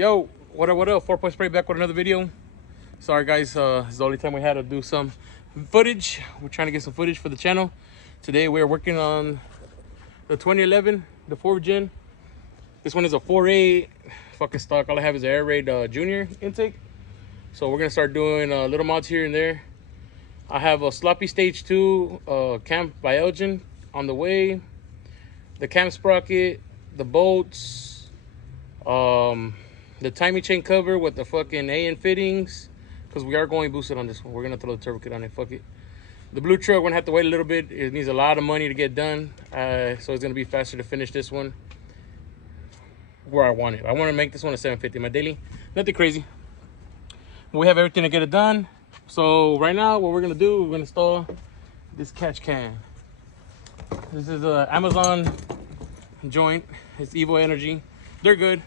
Yo, what up? 4 Point Spray back with another video. Sorry guys, it's the only time we had to do some footage. We're trying to get some footage for the channel. Today we're working on the 2011, the 4th gen. This one is a 4.8 fucking stock. All I have is an air raid junior intake. So we're gonna start doing little mods here and there. I have a sloppy stage 2 cam by Elgin on the way, the cam sprocket, the bolts, the timing chain cover with the fucking AN fittings, because we are going boosted on this one. We're gonna throw the turbo kit on it. Fuck it. The blue truck, we're gonna have to wait a little bit. It needs a lot of money to get done, so it's gonna be faster to finish this one where I want it. I want to make this one a 750. My daily, nothing crazy. We have everything to get it done. So right now, what we're gonna do, we're gonna install this catch can. This is a Amazon joint. It's Evo Energy. They're good.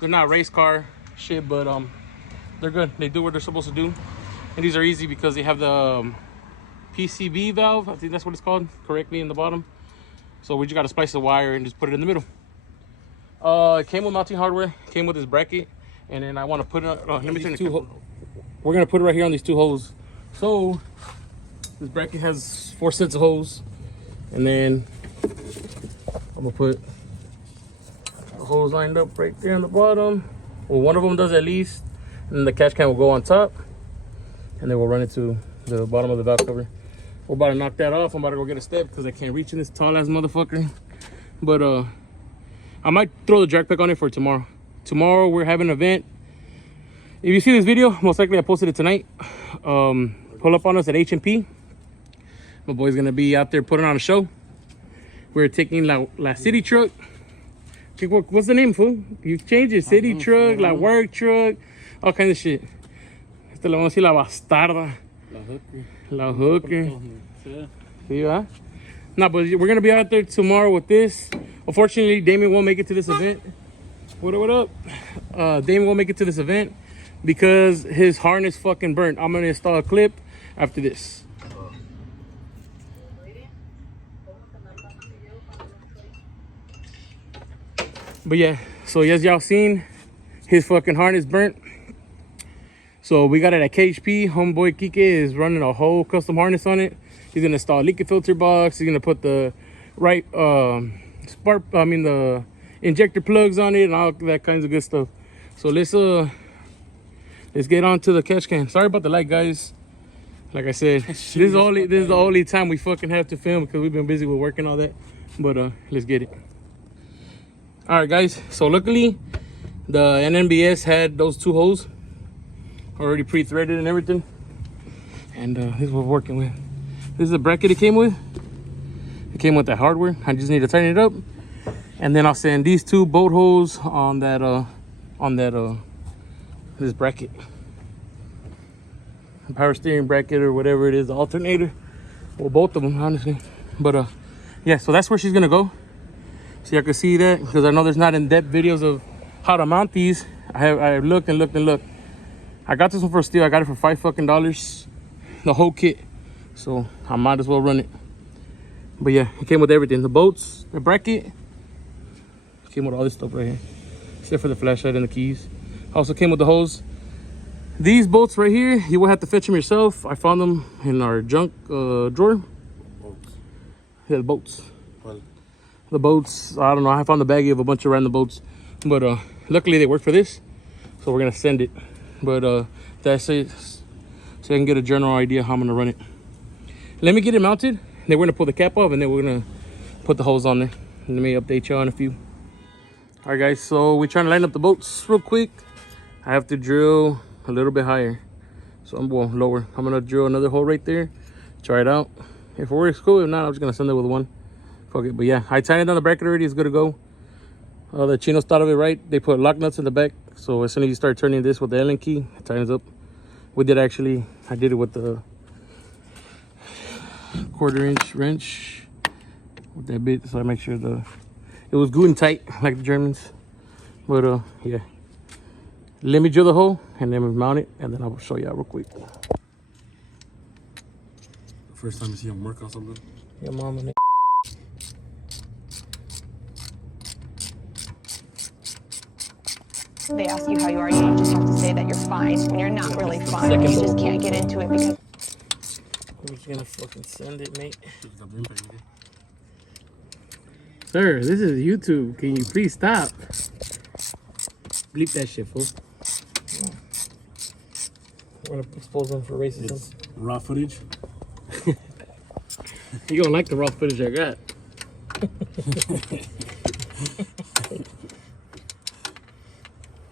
They're not race car shit, but they're good. They do what they're supposed to do. And these are easy because they have the PCB valve. I think that's what it's called correctly in the bottom. So we just gotta splice the wire and just put it in the middle. It came with mounting hardware. It came with this bracket, and then I want to put it. Let me turn the camera. We're gonna put it right here on these 2 holes. So this bracket has 4 sets of holes, and then I'm gonna put the hose lined up right there on the bottom. Well, one of them does at least, and then the catch can will go on top, and then we'll run it to the bottom of the valve cover. We're about to knock that off. I'm about to go get a step because I can't reach in this tall ass motherfucker. But I might throw the drag pack on it for tomorrow. Tomorrow we're having an event. If you see this video, most likely I posted it tonight. Pull up on us at H&P. My boy's gonna be out there putting on a show. We're taking La City truck. What's the name, fool? You changed it. City truck, La Work truck, all kinds of shit. Este le vamos a decir La Bastarda. La Hooker. See, huh? No, but we're gonna be out there tomorrow with this. Unfortunately, Damien won't make it to this event. What up? Damien won't make it to this event because his harness fucking burnt. I'm gonna install a clip after this. But yeah, so as y'all seen, his fucking harness burnt. So we got it at KHP. Homeboy Kike is running a whole custom harness on it. He's gonna install a leaking filter box. He's gonna put the right the injector plugs on it and all that kinds of good stuff. So let's get on to the catch can. Sorry about the light, guys. Like I said, this is the only time we fucking have to film because we've been busy with work and all that. But let's get it. All right, guys. So luckily, the NNBS had those 2 holes already pre-threaded and everything. And this is what we're working with. This is the bracket it came with. It came with that hardware. I just need to tighten it up, and then I'll send these 2 bolt holes on that this bracket, the power steering bracket or whatever it is, the alternator, or both of them, honestly. But yeah, so that's where she's gonna go. So you can see that, because I know there's not in-depth videos of how to mount these. I looked and looked and looked. I got this one for a steal. I got it for $5 fucking, the whole kit. So I might as well run it. But yeah, it came with everything. The bolts, the bracket. It came with all this stuff right here. Except for the flashlight and the keys. Also came with the hose. These bolts right here, you will have to fetch them yourself. I found them in our junk drawer. Bolts. Yeah, the bolts. Well, the bolts, I don't know. I found the baggie of a bunch of random bolts. But luckily they work for this. So we're going to send it. But that's it. So I can get a general idea how I'm going to run it. Let me get it mounted. Then we're gonna pull the cap off, and then we're gonna put the hose on there. Let me update you on a few. All right, guys. So we're trying to line up the bolts real quick. I have to drill a little bit higher, so I'm going lower. I'm gonna drill another hole right there. Try it out. If it works, cool. If not, I'm just gonna send it with one. Fuck it. But yeah, I tightened down the bracket already. It's good to go. The chinos thought of it right. They put lock nuts in the back, so as soon as you start turning this with the Allen key, it tightens up. We did actually. I did it with the 1/4-inch wrench with that bit, so I make sure it was good and tight like the Germans. But yeah, let me drill the hole and then we mount it, and then I will show you out real quick. First time you see him work on something? Yeah, mama. They ask you how you are, you just have to say that you're fine when you're not really fine. Second You just bowl. can't get into it because We're just gonna fucking send it, mate. Got the impact, okay? Sir, this is YouTube. Can you please stop? Bleep that shit, fool. We're gonna expose them for racism. It's raw footage. You don't like the raw footage I got.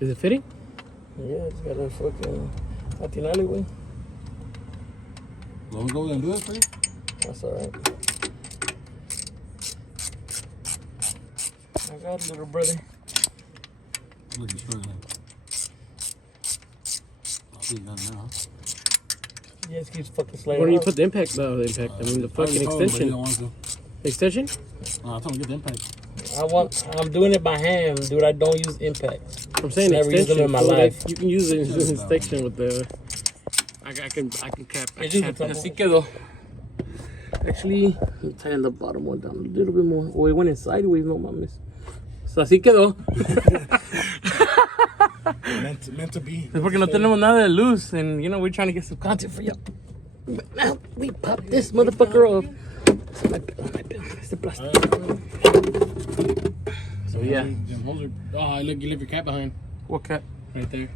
Is it fitting? Yeah, it's got a fucking Latin alleyway. Let me go and do it for you. That's alright. I got it, little brother. Look, you're struggling. I'll see you done now. Yeah, it keeps fucking sliding. Where do you out. put the impact? No, the impact. I mean, the fucking I told him, but he extension. don't want to. Extension? I told him get the impact. I'm doing it by hand, dude. I don't use impact. I'm saying Never used them extension. in my fool. life. You can use it as an extension with the. I can cap. Así quedó. Actually, let me tighten the bottom one down a little bit more. Oh, it went in sideways, no mames. So así quedó. meant to be. Es porque no tenemos nada de luz, and you know we're trying to get some content for you. But now we pop this motherfucker off. It's plastic. So yeah. Oh, look, you left your cap behind. What cap? Right there.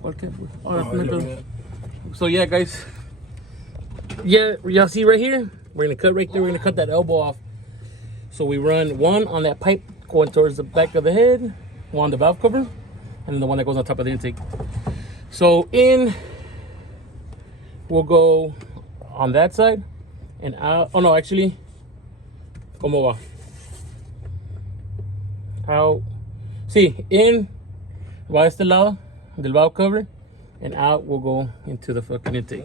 What cap? Oh, that's my bad. So yeah, guys. Yeah, y'all see right here? We're gonna cut right there. We're gonna cut that elbow off. So we run one on that pipe going towards the back of the head, one on the valve cover, and then the one that goes on top of the intake. So in, we'll go on that side and out. Oh no, actually, como va? Out. See, in va a este lado del valve cover, and out we'll go into the fucking intake.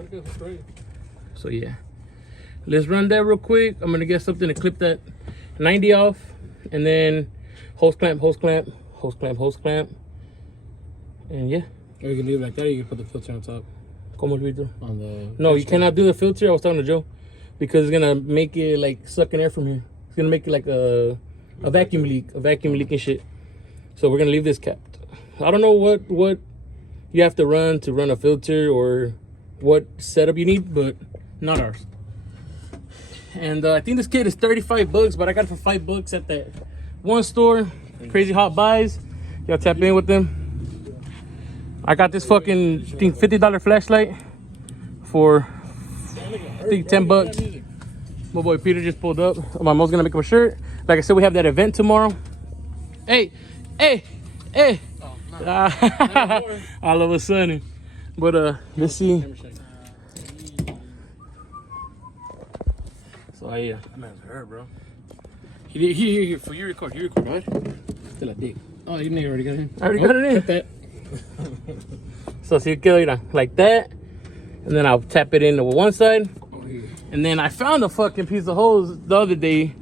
So yeah, let's run that real quick. I'm gonna get something to clip that 90 off, and then hose clamp, hose clamp, hose clamp, hose clamp, and yeah. Or you can leave it like that, or you can put the filter on top. Como el vidrio. On the. No, you cannot do the filter. I was talking to Joe, because it's gonna make it like sucking air from here. It's gonna make it like a vacuum leak, and shit. So we're gonna leave this capped. I don't know what you have to run a filter or what setup you need, but not ours. And I think this kit is $35, but I got it for $5 at that one store. Crazy Hot Buys. Y'all tap in with them. I got this fucking $50 flashlight for I think $10. My boy Peter just pulled up. My mom's gonna make him a shirt. Like I said, we have that event tomorrow. Hey. All of a sudden. But let's see. So yeah. That man's hurt, bro. Here, for you record, right? Still a dick. Oh, you nigga already got it in. I already got it in. Cut that. So see, like that, and then I'll tap it into one side, and then I found a fucking piece of hose the other day.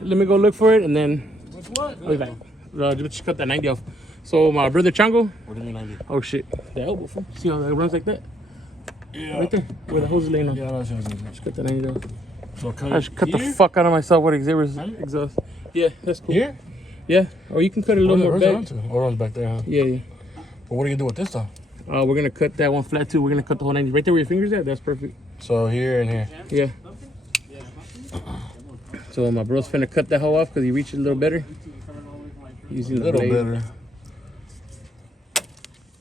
Let me go look for it, and then I'll be back. Just cut that 90 off. So my brother Chango. What do you mean 90? Oh shit, the elbow. Fool. See how that runs like that? Yeah. Right there, where the hose is laying on. Yeah, that's Just cut that 90 off. So I just cut the fuck out of myself with Xavier's exhaust. Yeah, that's cool. Here? Yeah, or you can cut it a little more back. Or runs back there, huh? Yeah. But what are you gonna do with this though? We're gonna cut that one flat too. We're gonna cut the whole 90 right there where your fingers at. That's perfect. So here and here. Yeah. So my bro's finna cut that hoe off because he reaches a little better. Using the blade. better.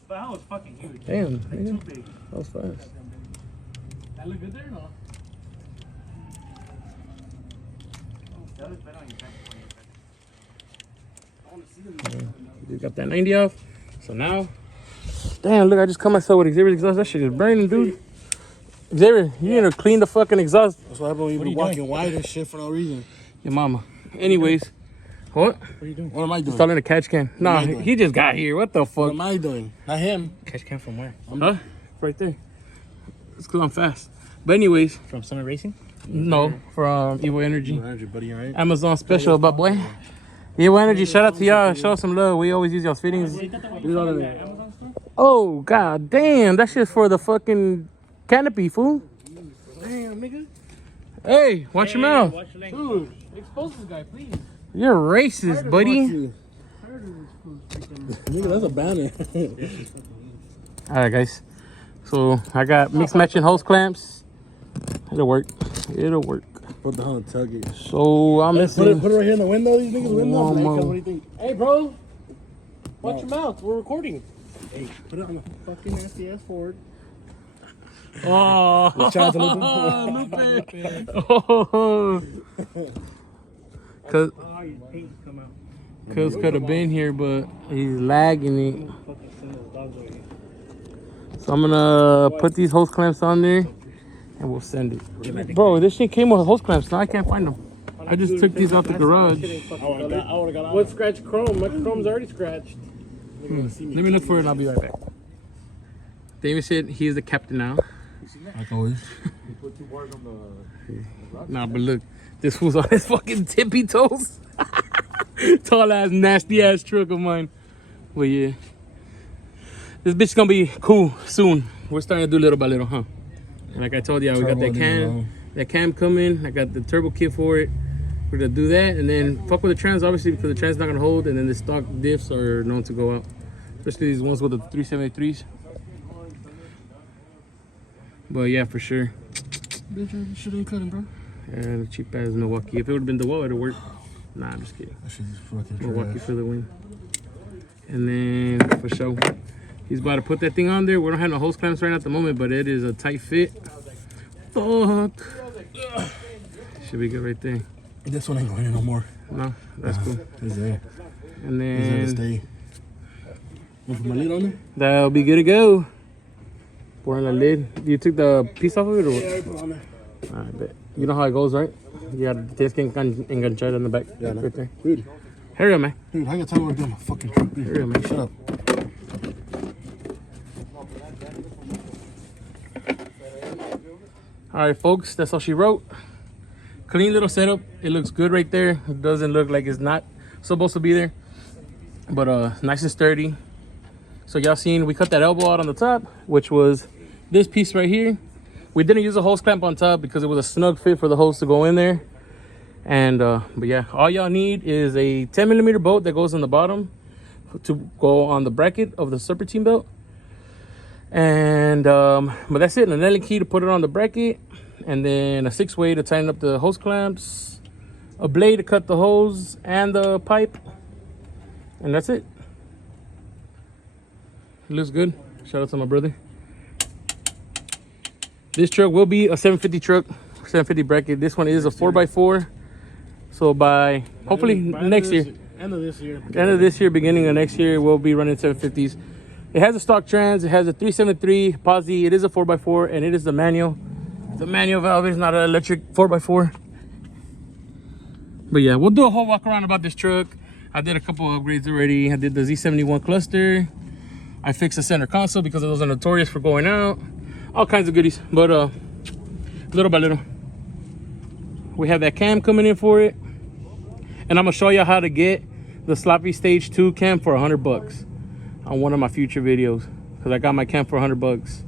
But that was fucking huge. Damn, Like nigga. too big. That was fast. That look good there, no? That looks better on your back. I want to see them. Just got that 90 off. So now, damn, look, I just cut myself with Xavier's exhaust. That shit is burning, dude. Xavier, you need to clean the fucking exhaust. That's why everyone be walking wide and shit for no reason. Your mama. Anyways, what? What are you doing? What am I doing? Installing a catch can. Nah, am I doing? he just got here. What the What fuck? am I doing? Not him. Catch cam from where? Huh? Right there. It's because I'm fast. But anyways, From Summit Racing? no, from Evo Energy. Energy, buddy, you right? Amazon special, but boy. Evo Energy, shout out to y'all. Show us some love. We always use y'all's fittings. Oh, god damn. That shit's for the fucking canopy, fool. Damn, nigga. Hey, watch your mouth. Watch your length. Dude. Expose this guy, please. You're racist, buddy. Fuck you. Nigga, that's a banner. All right, guys. So I got mixed matching hose clamps. It'll work. It'll work. Put the hell on tailgate. So I'm missing. Put it right here in the window. These niggas' window. One more. What do you think? Hey, bro. Watch your mouth. We're recording. Hey, put it on the fucking nasty ass Ford. Oh, Shout out to Lupe. oh. Cause Oh, your paint's come out. could have been here, but he's lagging it. Fucking send those dogs away. So I'm gonna put these hose clamps on there, and we'll send it. Bro, this shit came with hose clamps. Now I can't find them. I just took these out the garage. I would have got out. What scratch chrome? My chrome's already scratched. Let me look for it and I'll be right back. David said he's the captain now. Like always. Nah, but look, this fool's on his fucking tippy toes. Tall ass, nasty ass truck of mine. But yeah, this bitch is gonna be cool soon. We're starting to do little by little, huh? And like I told you, we got that cam coming. I got the turbo kit for it. We're gonna do that and then fuck with the trans, obviously, because the trans not gonna hold, and then the stock diffs are known to go out, especially these ones with the 373s. But yeah, for sure. Bitch, this shit ain't cutting, bro. And cheap as Milwaukee. If it would have been the wall, it'd work. Nah, I'm just kidding. That shit is fucking Milwaukee trash. for the win. And then for sure, he's about to put that thing on there. We don't have no hose clamps right now at the moment, but it is a tight fit. Fuck. Should be good right there. This one ain't going in no more. No, that's cool. It's there. And It's there to then stay. Want to put my lid on there? that'll be good to go. Pour in the lid. You took the piece off of it or what? Yeah, I put it on there. I bet. You know how it goes, right? Yeah, tienes que enganchar in the back. Yeah, I know. Right there. Dude, Hurry up, man. dude, I gotta tell you what I'm doing my fucking truck. Dude. Hurry up, man. Shut up. All right, folks, that's all she wrote. Clean little setup. It looks good right there. It doesn't look like it's not supposed to be there, but nice and sturdy. So y'all seen we cut that elbow out on the top, which was this piece right here. We didn't use a hose clamp on top because it was a snug fit for the hose to go in there. And but yeah, all y'all need is a 10mm bolt that goes on the bottom to go on the bracket of the serpentine belt. And but that's it. An Allen key to put it on the bracket, and then a 6-way to tighten up the hose clamps, a blade to cut the hose and the pipe, and that's it. It looks good. Shout out to my brother. This truck will be a 750 truck, 750 bracket. This one is a 4x4. So by hopefully next year, End of this year. end of this year, beginning of next year, we'll be running 750s. It has a stock trans. It has a 373 posi. It is a 4x4, and it is the manual. The manual valve is not an electric 4x4. But yeah, we'll do a whole walk around about this truck. I did a couple of upgrades already. I did the Z71 cluster. I fixed the center console because those are notorious for going out. All kinds of goodies, but little by little. We have that cam coming in for it, and I'm gonna show you how to get the sloppy stage 2 cam for $100 on one of my future videos, because I got my cam for $100.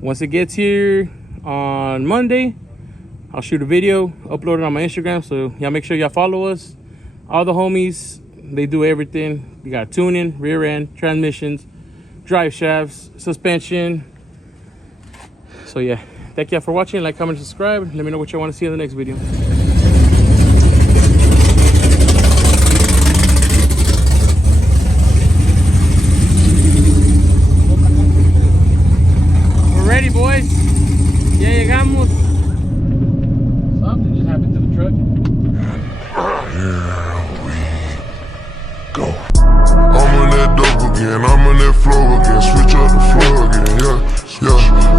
Once it gets here on Monday, I'll shoot a video, upload it on my Instagram, so y'all make sure y'all follow us. All the homies, they do everything. We got tuning, rear end, transmissions, drive shafts, suspension. So yeah, thank y'all for watching. Like, comment, subscribe. Let me know what you want to see in the next video. We're ready, boys. Ya llegamos. Something just happened to the truck. I'm on that dope again, I'm on that flow again, switch up the flow again, yeah.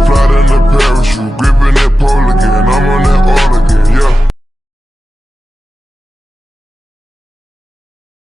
Fly in the parachute, gripping that pole again, I'm on that